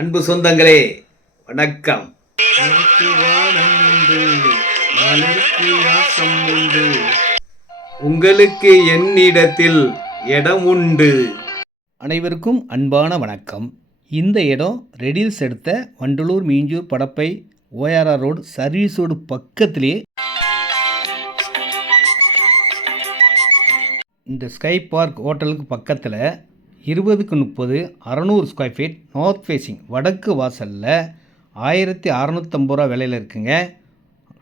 அன்பு சொந்தங்களே வணக்கம். உங்களுக்கு என்னிடத்தில் இடம் உண்டு. அனைவருக்கும் அன்பான வணக்கம். இந்த இடம் ரெடில்ஸ் எடுத்த வண்டலூர் மீஞ்சூர் படப்பை ஓஆர்ஆர் ரோடு சர்வீஸ் ரோடு பக்கத்திலே இந்த ஸ்கை பார்க் ஹோட்டலுக்கு பக்கத்தில் 20x30 600 square feet north facing வடக்கு வாசலில் 1650 ரூபா விலையில் இருக்குங்க.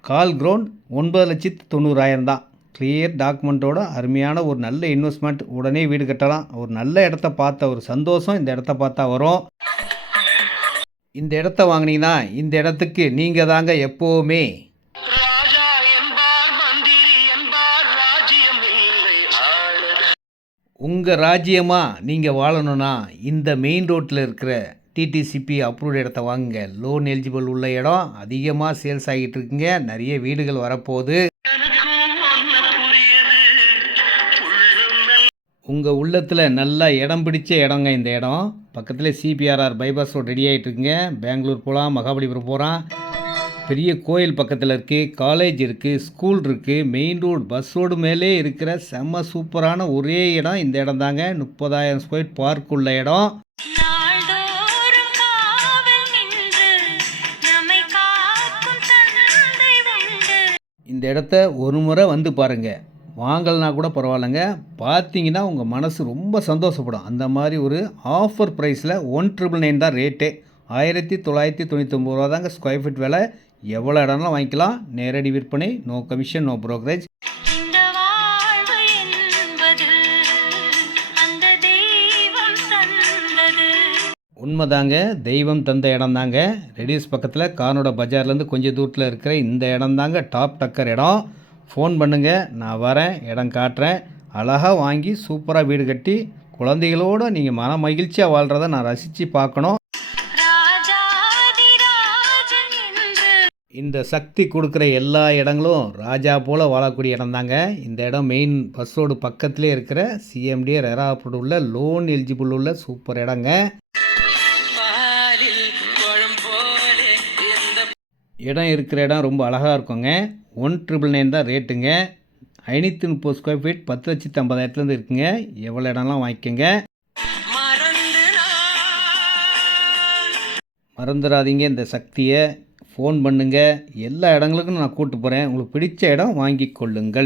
கால் கிரவுண்ட் 9,90,000 தான். கிளியர் டாக்குமெண்ட்டோட அருமையான ஒரு நல்ல இன்வெஸ்ட்மெண்ட். உடனே வீடு கட்டலாம். ஒரு நல்ல இடத்த பார்த்த ஒரு சந்தோஷம் இந்த இடத்த பார்த்தா வரும். இந்த இடத்த வாங்கினீங்கன்னா இந்த இடத்துக்கு நீங்கள் தாங்க எப்போவுமே. உங்கள் ராஜ்யமாக நீங்கள் வாழணும்னா இந்த மெயின் ரோட்டில் இருக்கிற டிடிசிபி அப்ரூவ்ட் இடத்த வாங்குங்க. லோன் எலிஜிபிள் உள்ள இடம் அதிகமாக சேல்ஸ் ஆகிட்டு இருக்குங்க. நிறைய வீடுகள் வரப்போகுது. உங்கள் உள்ளத்தில் நல்லா இடம் பிடிச்ச இடங்க இந்த இடம். பக்கத்தில் சிபிஆர்ஆர் பைபாஸ் ரோடு ரெடி ஆகிட்டு இருக்குங்க. பெங்களூர் போகலாம், மகாபலிபுரம் போகிறான். பெரிய கோயில் பக்கத்தில் இருக்குது, காலேஜ் இருக்குது, ஸ்கூல் இருக்குது, மெயின் ரோடு பஸ் ரோடு மேலே இருக்கிற செம்ம சூப்பரான ஒரே இடம் இந்த இடம் தாங்க. 30,000 ஸ்கொயர் பார்க் உள்ள இடம். இந்த இடத்த ஒரு முறை வந்து பாருங்கள். வாங்கலைனா கூட பரவாயில்லைங்க. பார்த்தீங்கன்னா உங்கள் மனசு ரொம்ப சந்தோஷப்படும். அந்த மாதிரி ஒரு ஆஃபர் ப்ரைஸில் 1,999 தான் ரேட்டே. 1999 ரூபா தாங்க ஸ்கொயர் ஃபீட் விலை. எவ்வளோ இடம்லாம் வாங்கிக்கலாம். நேரடி விற்பனை, நோ கமிஷன், நோ ப்ரோக்கரேஜ். உண்மைதாங்க, தெய்வம் தந்த இடம் தாங்க. ரெடியூஸ் பக்கத்தில் கார்னோட பஜார்லேருந்து கொஞ்சம் தூரத்தில் இருக்கிற இந்த இடம் தாங்க டாப் டக்கர் இடம். ஃபோன் பண்ணுங்கள், நான் வரேன், இடம் காட்டுறேன். அழகாக வாங்கி சூப்பராக வீடு கட்டி குழந்தைகளோடு நீங்கள் மன மகிழ்ச்சியாக வாழ்கிறத நான் ரசித்து பார்க்கணும். இந்த சக்தி கொடுக்குற எல்லா இடங்களும் ராஜா போல் வாழக்கூடிய இடம் தாங்க இந்த இடம். மெயின் பஸ் ரோடு பக்கத்திலே இருக்கிற சிஎம்டி ரெரா அப்ரூவ்ட் உள்ள லோன் எலிஜிபிள் உள்ள சூப்பர் இடங்க. இடம் இருக்கிற இடம் ரொம்ப அழகாக இருக்குங்க. 1,999 தான் ரேட்டுங்க. 530 ஸ்கொயர் ஃபீட் 10,50,000 இருக்குங்க. எவ்வளோ இடம்லாம் வாங்கிக்கோங்க. மறந்துடாதீங்க இந்த சக்தியை. ஃபோன் பண்ணுங்கள். எல்லா இடங்களுக்கும் நான் கூப்பிட்டு போகிறேன். உங்களுக்கு பிடிச்ச இடம் வாங்கி கொள்ளுங்கள்.